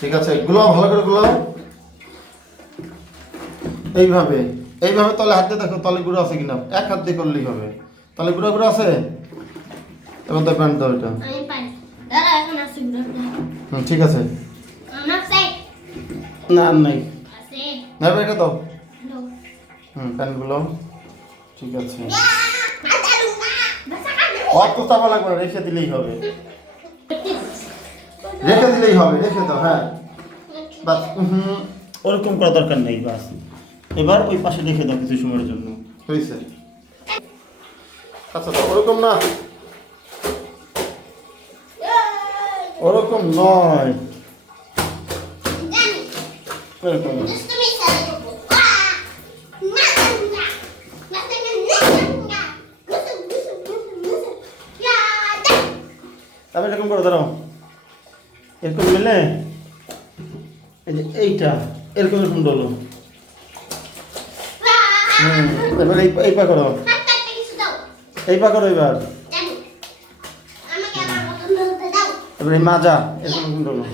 ঠিক আছে, গুলাও ভালো করে গুলাও। এইভাবে এইভাবে তলে হাত দিয়ে দেখো তলে গুঁড়ো আছে কিনা, এক হাত দিয়ে করলেই হবে। তলে গুঁড়ো গুঁড়ো আছে, এবার তো প্যান্ট দাও এটা। ঠিক আছে, না আর নাই, না এটা দাও। প্যান্টগুলো ঠিক আছে, অত চাপা লাগবে না, রেখে দিলেই হবে, রেখে দিলেই হবে, রেখে দাও। হ্যাঁ বাস, ওরকম করা দরকার নেই, বাস এবার ওই পাশে রেখে দাও কিছু সময়ের জন্য, হয়েছে। আচ্ছা ওরকম না, ওরকম নয়, ওরকম না। তবে এরকম করে দাঁড়াও, এরকম মিলে এই যে এইটা এরকম এরকম ডলো। এবার এই পা করো, এই পা করো, এবার এবার এই মাজা এরকম ডলো।